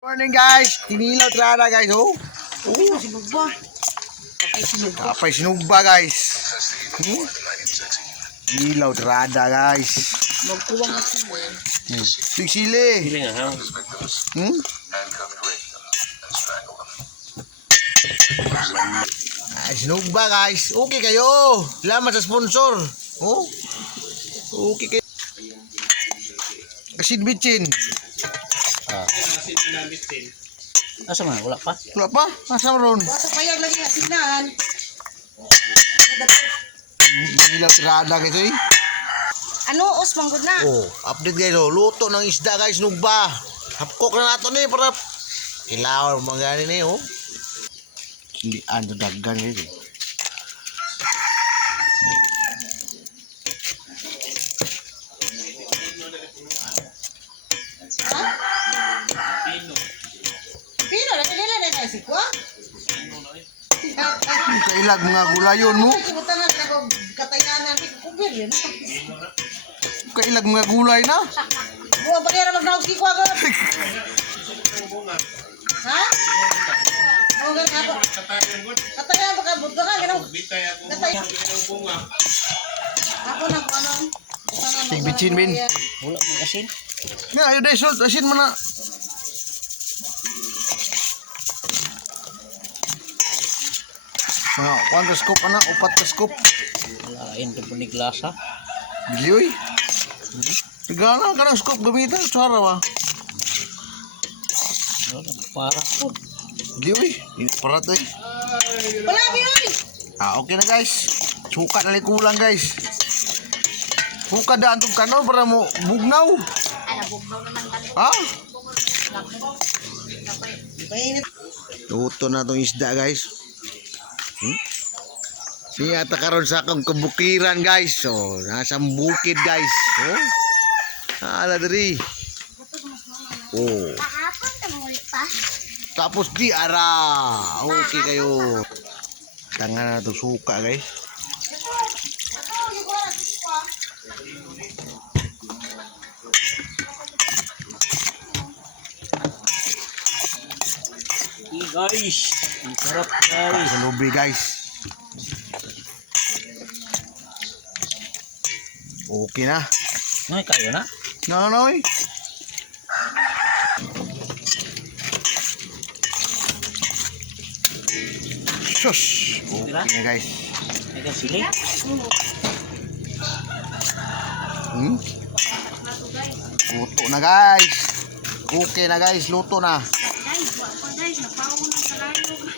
Morning guys, tinilaw trana guys, oh. Sinugba. Kapay sinugba guys. Tinilaw trana guys. Magkuwang at sila. Sili. Sili nga ha. Sinugba guys. Okay kayo. Salamat sa sponsor. Oh. Okay kayo. Kasid bitchin. Asa man? Wala pa? Wala pa? Asa ron? Basta payag lagi asinan. Tinilaw trana guys, eh. Ano, os manggod na. Oh, update guys, oh. Luto ng isda guys, sinugba. Hapkok na nato ni para ilaw mga gani ni, oh. Hindi ando daggan guys, eh. Pino, nagkilala na na si Kwa? Kailag mga gulayon mo. Kibutan na ako katayanan ni Kubir yun. Kailag mga gulay na. Buwa ba niya na mag-naog si Kwa ko? Ha? Oo, ganun ako. Katayan ba ka? Budga ka? Ganun. Katayan. Ako na kung ano. Sigbitsin, Bin. Wala mang asin. Nga, ayo dahil salt. Asin mo na. Mga 1 ka scoop, anak. 4 ka scoop. Lain ka po ni glasa. Biliyoy. Tigala ka ng scoop. Gamitan. Suara ba? Wala para po. Biliyoy. Parat eh. Wala, Biyoy! Okay na guys. Suka na kulang guys. Suka daan itong kanon para mo bugnaw. Ala, bugnaw naman balik. Ha? Mainit. Luto na itong isda guys. Siyata karon sa akong kabukiran guys. So, nasa bukid guys. Oh. Ala diri. Oh. Kahapon na mo pa. Tapos di ara. Okay kayo. Tangan na itong suka guys. Guys, ang sarap guys. Sa lubi guys. Okay na. Ngay kayo na? Nanoy. Shush. Okay na guys. Ay ka sili? Luto na guys. Okay na guys. Luto na. Guys, napaw mo ng kalayo.